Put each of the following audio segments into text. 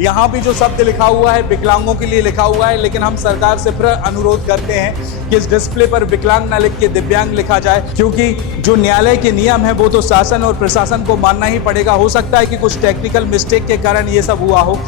यहाँ भी जो शब्द लिखा हुआ है विकलांगों के लिए लिखा हुआ है, लेकिन हम सरकार से फिर अनुरोध करते हैं कि इस डिस्प्ले पर विकलांग न लिख के दिव्यांग लिखा जाए, क्योंकि जो न्यायालय के नियम है वो तो शासन और प्रशासन को मानना ही पड़ेगा। हो सकता है कि कुछ टेक्निकल मिस्टेक के कारण ये सब हुआ हो।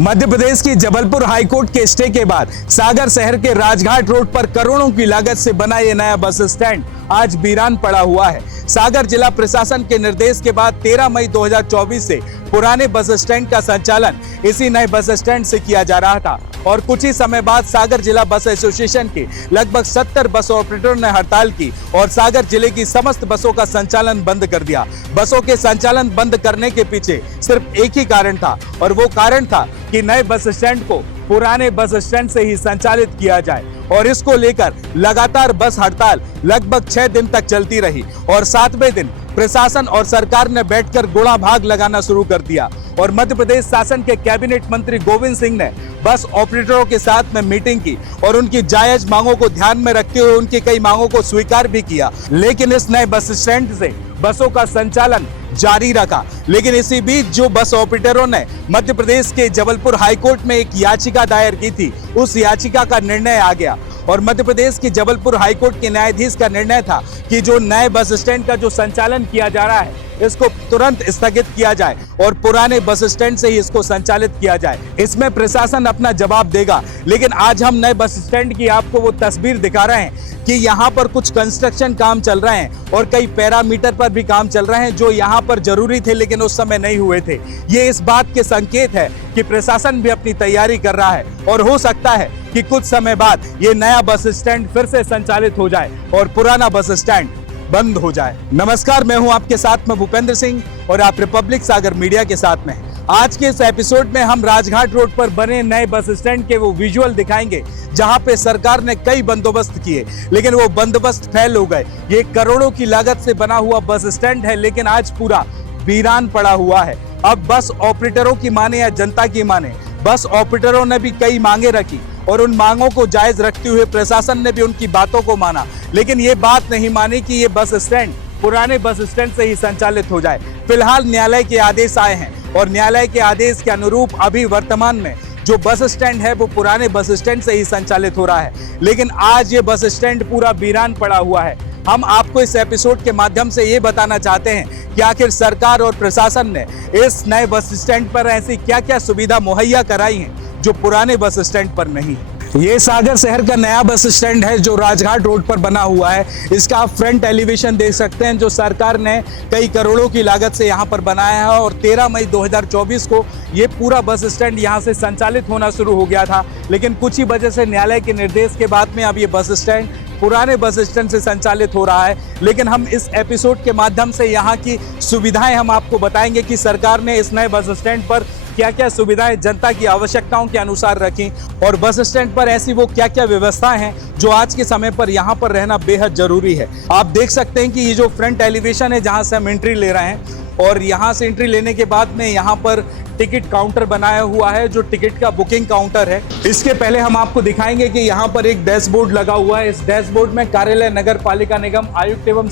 मध्य प्रदेश की जबलपुर हाईकोर्ट के स्टे के बाद सागर शहर के राजघाट रोड पर करोड़ों की लागत से बना ये नया बस स्टैंड आज वीरान पड़ा हुआ है। सागर जिला प्रशासन के निर्देश के बाद 13 मई 2024 से पुराने बस स्टैंड का संचालन इसी नए बस स्टैंड से किया जा रहा था और कुछ ही समय बाद सागर जिला बस एसोसिएशन के लगभग 70 बस ऑपरेटरों ने हड़ताल की और सागर जिले की समस्त बसों का संचालन बंद कर दिया। बसों के संचालन बंद करने के पीछे सिर्फ एक ही कारण था और वो कारण था कि नए बस स्टैंड को पुराने बस स्टैंड से ही संचालित किया जाए और इसको लेकर लगातार बस हड़ताल लगभग 6 दिन तक चलती रही और 7वें दिन प्रशासन और सरकार ने बैठकर गोला भाग लगाना शुरू कर दिया और मध्य प्रदेश शासन के कैबिनेट मंत्री गोविंद सिंह ने बस ऑपरेटरों के साथ में मीटिंग की और उनकी जायज मांगों को ध्यान में रखते हुए उनकी कई मांगों को स्वीकार भी किया, लेकिन इस नए बस स्टैंड से बसों का संचालन जारी रखा। लेकिन इसी बीच जो बस ऑपरेटरों ने मध्य प्रदेश के जबलपुर हाईकोर्ट में एक याचिका दायर की थी, उस याचिका का निर्णय आ गया और मध्य प्रदेश की जबलपुर हाईकोर्ट के न्यायाधीश का निर्णय था कि जो नए बस स्टैंड का जो संचालन किया जा रहा है इसको तुरंत स्थगित किया जाए और पुराने बस स्टैंड से ही इसको संचालित किया जाए। इसमें प्रशासन अपना जवाब देगा। लेकिन आज हम नए बस स्टैंड की आपको वो तस्वीर दिखा रहे हैं कि यहाँ पर कुछ कंस्ट्रक्शन काम चल रहे हैं और कई पैरामीटर पर भी काम चल रहे हैं जो यहाँ पर जरूरी थे लेकिन उस समय नहीं हुए थे। ये इस बात के संकेत है कि प्रशासन भी अपनी तैयारी कर रहा है और हो सकता है कि कुछ समय बाद ये नया बस स्टैंड फिर से संचालित हो जाए और पुराना बस स्टैंड बंद हो जाए। नमस्कार, मैं हूं आपके साथ में भूपेंद्र सिंह और आप रिपब्लिक सागर मीडिया के साथ में हैं। आज के इस एपिसोड में हम राजघाट रोड पर बने नए बस स्टैंड के वो विजुअल दिखाएंगे जहां पे सरकार ने कई बंदोबस्त किए लेकिन वो बंदोबस्त फेल हो गए। ये करोड़ों की लागत से बना हुआ बस स्टैंड है लेकिन आज पूरा वीरान पड़ा हुआ है। अब बस ऑपरेटरों की माने या जनता की माने, बस ऑपरेटरों ने भी कई मांगे रखी और उन मांगों को जायज रखते हुए प्रशासन ने भी उनकी बातों को माना, लेकिन ये बात नहीं मानी कि ये बस स्टैंड पुराने बस स्टैंड से ही संचालित हो जाए। फिलहाल न्यायालय के आदेश आए हैं और न्यायालय के आदेश के अनुरूप अभी वर्तमान में जो बस स्टैंड है वो पुराने बस स्टैंड से ही संचालित हो रहा है, लेकिन आज ये बस स्टैंड पूरा वीरान पड़ा हुआ है। हम आपको इस एपिसोड के माध्यम से ये बताना चाहते हैं कि आखिर सरकार और प्रशासन ने इस नए बस स्टैंड पर ऐसी क्या क्या सुविधा मुहैया कराई है जो पुराने बस स्टैंड पर नहीं। ये सागर शहर का नया बस स्टैंड है जो राजघाट रोड पर बना हुआ है। इसका आप फ्रंट एलिवेशन देख सकते हैं जो सरकार ने कई करोड़ों की लागत से यहाँ पर बनाया है और 13 मई 2024 को ये पूरा बस स्टैंड यहाँ से संचालित होना शुरू हो गया था, लेकिन कुछ ही वजह से न्यायालय के निर्देश के बाद में अब ये बस स्टैंड पुराने बस स्टैंड से संचालित हो रहा है। लेकिन हम इस एपिसोड के माध्यम से यहाँ की सुविधाएं हम आपको बताएंगे कि सरकार ने इस नए बस स्टैंड पर क्या क्या सुविधाएं जनता की आवश्यकताओं के अनुसार रखी और बस स्टैंड पर ऐसी वो क्या क्या व्यवस्थाएं हैं जो आज के समय पर यहाँ पर रहना बेहद जरूरी है। आप देख सकते हैं कि ये जो फ्रंट एलिवेशन है जहाँ से हम एंट्री ले रहे हैं और यहाँ से एंट्री लेने के बाद में यहाँ पर टिकट काउंटर बनाया हुआ है जो टिकट का बुकिंग काउंटर है। इसके पहले हम आपको दिखाएंगे कि यहाँ पर एक डैशबोर्ड लगा हुआ है। इस डैशबोर्ड में कार्यालय नगर पालिका निगम आयुक्त एवं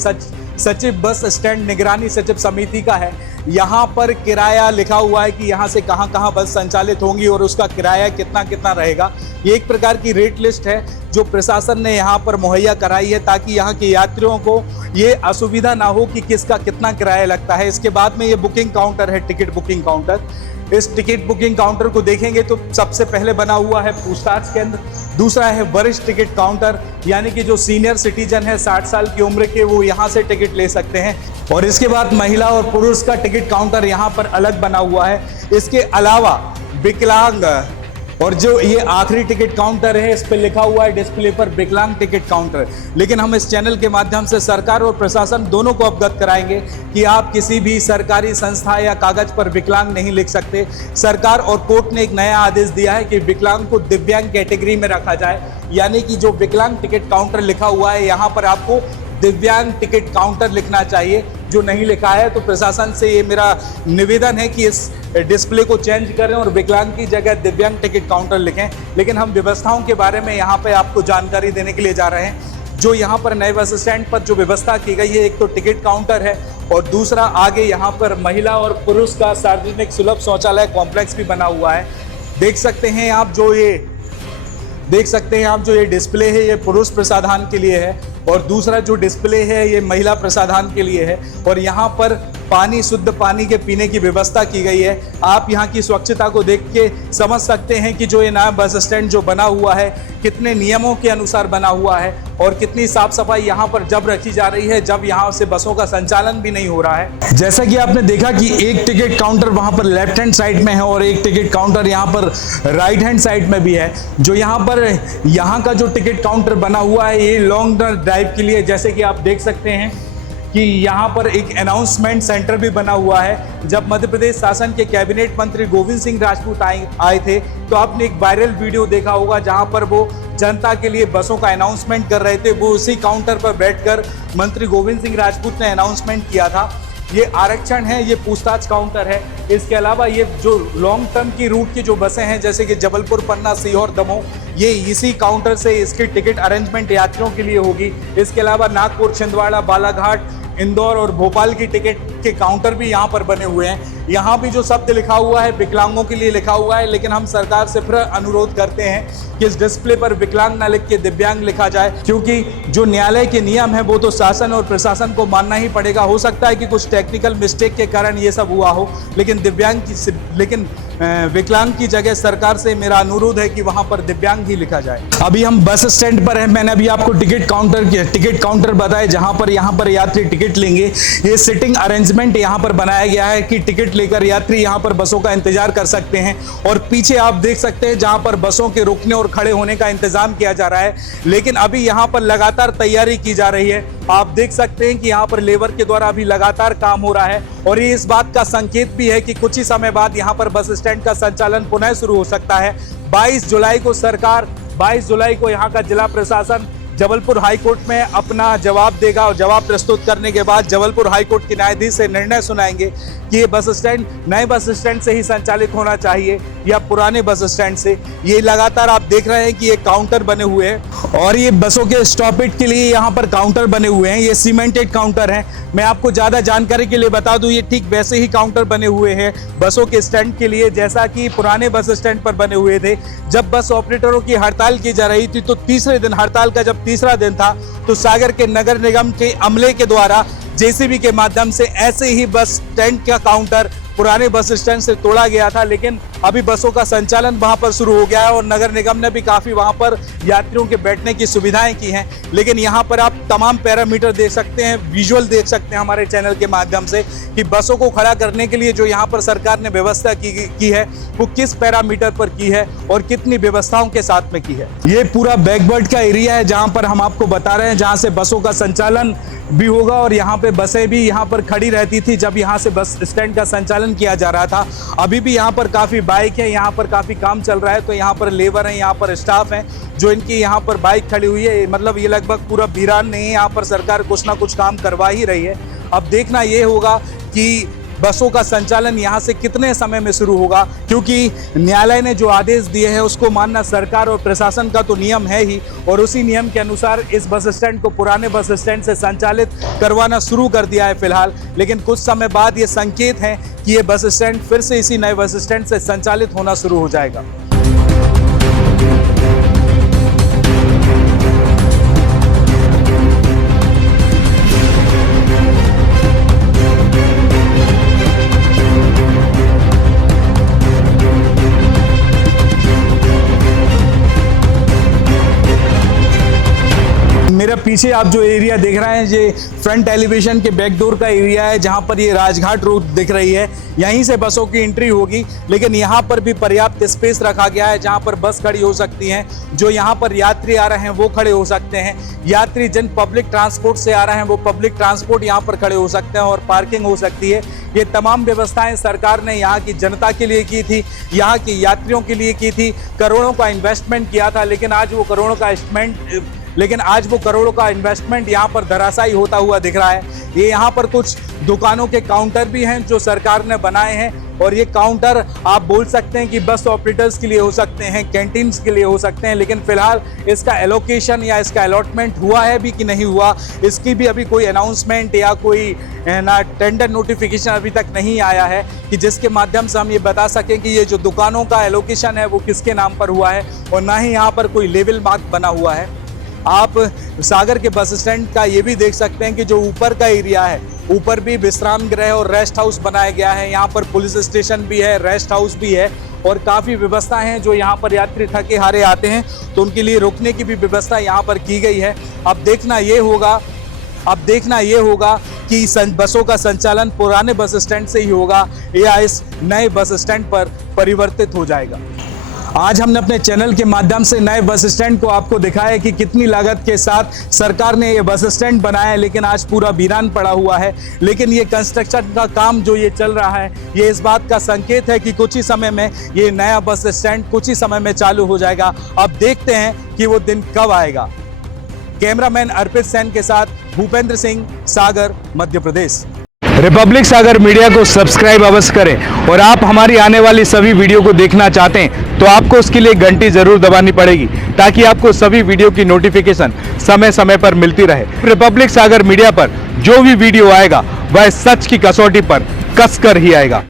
सचिव बस स्टैंड निगरानी सचिव समिति का है। यहाँ पर किराया लिखा हुआ है कि यहाँ से कहाँ कहाँ बस संचालित होंगी और उसका किराया कितना कितना रहेगा। ये एक प्रकार की रेट लिस्ट है जो प्रशासन ने यहाँ पर मुहैया कराई है ताकि यहाँ के यात्रियों को ये असुविधा ना हो कि किसका कितना किराया लगता है। इसके बाद में ये बुकिंग काउंटर है, टिकट बुकिंग काउंटर। इस टिकट बुकिंग काउंटर को देखेंगे तो सबसे पहले बना हुआ है पूछताछ केंद्र, दूसरा है वरिष्ठ टिकट काउंटर, यानी कि जो सीनियर सिटीजन है 60 साल की उम्र के वो यहाँ से टिकट ले सकते हैं। और इसके बाद महिला और पुरुष का टिकट काउंटर यहाँ पर अलग बना हुआ है। इसके अलावा विकलांग और जो ये आखिरी टिकट काउंटर है इस पर लिखा हुआ है डिस्प्ले पर विकलांग टिकट काउंटर। लेकिन हम इस चैनल के माध्यम से सरकार और प्रशासन दोनों को अवगत कराएंगे कि आप किसी भी सरकारी संस्था या कागज पर विकलांग नहीं लिख सकते। सरकार और कोर्ट ने एक नया आदेश दिया है कि विकलांग को दिव्यांग कैटेगरी में रखा जाए, यानी कि जो विकलांग टिकट काउंटर लिखा हुआ है यहाँ पर आपको दिव्यांग टिकट काउंटर लिखना चाहिए। जो नहीं लिखा है। तो प्रशासन से ये मेरा निवेदन है कि इस डिस्प्ले को चेंज करें और विकलांग की जगह दिव्यांग टिकट काउंटर लिखें। लेकिन हम व्यवस्थाओं के बारे में यहाँ पे आपको जानकारी देने के लिए जा रहे हैं। जो यहाँ पर नए बस स्टैंड पर जो व्यवस्था की गई है, एक तो टिकट काउंटर है और दूसरा आगे यहाँ पर महिला और पुरुष का सार्वजनिक सुलभ शौचालय कॉम्प्लेक्स भी बना हुआ है। देख सकते हैं आप जो ये डिस्प्ले है, ये पुरुष प्रसाधन के लिए है और दूसरा जो डिस्प्ले है ये महिला प्रसाधन के लिए है। और यहाँ पर पानी, शुद्ध पानी के पीने की व्यवस्था की गई है। आप यहाँ की स्वच्छता को देख के समझ सकते हैं कि जो ये नया बस स्टैंड जो बना हुआ है कितने नियमों के अनुसार बना हुआ है और कितनी साफ सफाई यहाँ पर जब रखी जा रही है जब यहाँ से बसों का संचालन भी नहीं हो रहा है। जैसा कि आपने देखा कि एक टिकट काउंटर वहाँ पर लेफ्ट हैंड साइड में है और एक टिकट काउंटर यहाँ पर राइट हैंड साइड में भी है। जो यहाँ का जो टिकट काउंटर बना हुआ है ये लॉन्ग ड्राइव के लिए, जैसे कि आप देख सकते हैं कि यहाँ पर एक अनाउंसमेंट सेंटर भी बना हुआ है। जब मध्य प्रदेश शासन के कैबिनेट मंत्री गोविंद सिंह राजपूत आए थे तो आपने एक वायरल वीडियो देखा होगा जहाँ पर वो जनता के लिए बसों का अनाउंसमेंट कर रहे थे। वो उसी काउंटर पर बैठकर मंत्री गोविंद सिंह राजपूत ने अनाउंसमेंट किया था। ये आरक्षण है, ये पूछताछ काउंटर है। इसके अलावा ये जो लॉन्ग टर्म की रूट की जो बसें हैं जैसे कि जबलपुर, पन्ना, सीहोर, दमोह, ये इसी काउंटर से इसकी टिकट अरेंजमेंट यात्रियों के लिए होगी। इसके अलावा नागपुर, छिंदवाड़ा, बालाघाट, इंदौर और भोपाल की टिकट के काउंटर भी यहाँ पर बने हुए हैं। यहाँ भी जो शब्द लिखा हुआ है विकलांगों के लिए लिखा हुआ है, लेकिन हम सरकार से फिर अनुरोध करते हैं कि इस डिस्प्ले पर विकलांग न लिख के दिव्यांग लिखा जाए, क्योंकि जो न्यायालय के नियम है वो तो शासन और प्रशासन को मानना ही पड़ेगा। हो सकता है कि कुछ टेक्निकल मिस्टेक के कारण ये सब हुआ हो, लेकिन विकलांग की जगह सरकार से मेरा अनुरोध है कि वहां पर दिव्यांग ही लिखा जाए। अभी हम बस स्टैंड पर हैं। मैंने अभी आपको टिकट काउंटर बताया जहां पर यहाँ पर यात्री टिकट लेंगे। ये सिटिंग अरेंजमेंट यहाँ पर बनाया गया है कि टिकट लेकर यात्री यहाँ पर बसों का इंतजार कर सकते हैं। और पीछे आप देख सकते हैं जहां पर बसों के रुकने और खड़े होने का इंतजाम किया जा रहा है। लेकिन अभी यहाँ पर लगातार तैयारी की जा रही है। आप देख सकते हैं कि यहाँ पर लेबर के द्वारा अभी लगातार काम हो रहा है और ये इस बात का संकेत भी है कि कुछ ही समय बाद यहाँ पर बस स्टैंड का संचालन पुनः शुरू हो सकता है। 22 जुलाई को यहाँ का जिला प्रशासन जबलपुर हाईकोर्ट में अपना जवाब देगा और जवाब प्रस्तुत करने के बाद जबलपुर हाईकोर्ट के न्यायाधीश से निर्णय सुनाएंगे कि ये बस स्टैंड नए बस स्टैंड से ही संचालित होना चाहिए या पुराने बस स्टैंड से। ये लगातार आप देख रहे हैं कि ये काउंटर बने हुए हैं और ये बसों के स्टॉपेज के लिए यहाँ पर काउंटर बने हुए हैं। ये सीमेंटेड काउंटर है। मैं आपको ज़्यादा जानकारी के लिए बता दूं, ये ठीक वैसे ही काउंटर बने हुए हैं बसों के स्टैंड के लिए जैसा कि पुराने बस स्टैंड पर बने हुए थे। जब बस ऑपरेटरों की हड़ताल की जा रही थी तो तीसरे दिन, हड़ताल का जब तीसरा दिन था, तो सागर के नगर निगम के अमले के द्वारा जेसीबी के माध्यम से ऐसे ही बस स्टैंड का काउंटर पुराने बस स्टैंड से तोड़ा गया था। लेकिन अभी बसों का संचालन वहां पर शुरू हो गया है और नगर निगम ने भी काफी वहां पर यात्रियों के बैठने की सुविधाएं की हैं। लेकिन यहां पर आप तमाम पैरामीटर देख सकते हैं, विजुअल देख सकते हैं हमारे चैनल के माध्यम से कि बसों को खड़ा करने के लिए जो यहां पर सरकार ने व्यवस्था की है वो किस पैरामीटर पर की है और कितनी व्यवस्थाओं के साथ में की है। ये पूरा बैकवर्ड का एरिया है जहां पर हम आपको बता रहे हैं, जहां से बसों का संचालन भी होगा और यहाँ पे बसें भी यहाँ पर खड़ी रहती थी जब यहाँ से बस स्टैंड का संचालन किया जा रहा था। अभी भी यहाँ पर काफ़ी बाइक है, यहाँ पर काफ़ी काम चल रहा है। तो यहाँ पर लेबर हैं, यहाँ पर स्टाफ हैं जो इनकी यहाँ पर बाइक खड़ी हुई है। मतलब ये लगभग पूरा वीरान नहीं है, यहाँ पर सरकार कुछ ना कुछ काम करवा ही रही है। अब देखना ये होगा कि बसों का संचालन यहाँ से कितने समय में शुरू होगा, क्योंकि न्यायालय ने जो आदेश दिए हैं उसको मानना सरकार और प्रशासन का तो नियम है ही और उसी नियम के अनुसार इस बस स्टैंड को पुराने बस स्टैंड से संचालित करवाना शुरू कर दिया है फिलहाल। लेकिन कुछ समय बाद ये संकेत है कि ये बस स्टैंड फिर से इसी नए बस स्टैंड से संचालित होना शुरू हो जाएगा। मेरा पीछे आप जो एरिया देख रहे हैं ये फ्रंट एलिवेशन के बैकडोर का एरिया है जहां पर ये राजघाट रोड दिख रही है। यहीं से बसों की एंट्री होगी, लेकिन यहां पर भी पर्याप्त स्पेस रखा गया है जहां पर बस खड़ी हो सकती हैं। जो यहां पर यात्री आ रहे हैं वो खड़े हो सकते हैं। यात्री जिन पब्लिक ट्रांसपोर्ट से आ रहे हैं वो पब्लिक ट्रांसपोर्ट यहां पर खड़े हो सकते हैं और पार्किंग हो सकती है। ये तमाम व्यवस्थाएं सरकार ने यहाँ की जनता के लिए की थी, यहाँ की यात्रियों के लिए की थी। करोड़ों का इन्वेस्टमेंट किया था, लेकिन आज वो करोड़ों का लेकिन आज वो करोड़ों का इन्वेस्टमेंट यहाँ पर धराशायी होता हुआ दिख रहा है। ये यहाँ पर कुछ दुकानों के काउंटर भी हैं जो सरकार ने बनाए हैं, और ये काउंटर आप बोल सकते हैं कि बस ऑपरेटर्स के लिए हो सकते हैं, कैंटीन्स के लिए हो सकते हैं, लेकिन फिलहाल इसका एलोकेशन या इसका अलॉटमेंट हुआ है भी कि नहीं हुआ, इसकी भी अभी कोई अनाउंसमेंट या कोई ना टेंडर नोटिफिकेशन अभी तक नहीं आया है कि जिसके माध्यम से हम ये बता सकें कि ये जो दुकानों का एलोकेशन है वो किसके नाम पर हुआ है, और ना ही यहाँ पर कोई लेवल मार्क बना हुआ है। आप सागर के बस स्टैंड का ये भी देख सकते हैं कि जो ऊपर का एरिया है, ऊपर भी विश्राम गृह और रेस्ट हाउस बनाया गया है। यहाँ पर पुलिस स्टेशन भी है, रेस्ट हाउस भी है, और काफ़ी व्यवस्थाएं हैं। जो यहाँ पर यात्री थके हारे आते हैं तो उनके लिए रुकने की भी व्यवस्था यहाँ पर की गई है। अब देखना ये होगा कि बसों का संचालन पुराने बस स्टैंड से ही होगा या इस नए बस स्टैंड पर परिवर्तित हो जाएगा। आज हमने अपने चैनल के माध्यम से नए बस स्टैंड को आपको दिखाया कि कितनी लागत के साथ सरकार ने ये बस स्टैंड बनाया है, लेकिन आज पूरा वीरान पड़ा हुआ है। लेकिन ये कंस्ट्रक्शन का काम जो ये चल रहा है, ये इस बात का संकेत है कि कुछ ही समय में ये नया बस स्टैंड कुछ ही समय में चालू हो जाएगा। अब देखते हैं कि वो दिन कब आएगा। कैमरामैन अर्पित सेन के साथ भूपेंद्र सिंह, सागर, मध्य प्रदेश। रिपब्लिक सागर मीडिया को सब्सक्राइब अवश्य करें, और आप हमारी आने वाली सभी वीडियो को देखना चाहते हैं तो आपको उसके लिए घंटी जरूर दबानी पड़ेगी, ताकि आपको सभी वीडियो की नोटिफिकेशन समय समय पर मिलती रहे। रिपब्लिक सागर मीडिया पर जो भी वीडियो आएगा वह सच की कसौटी पर कसकर ही आएगा।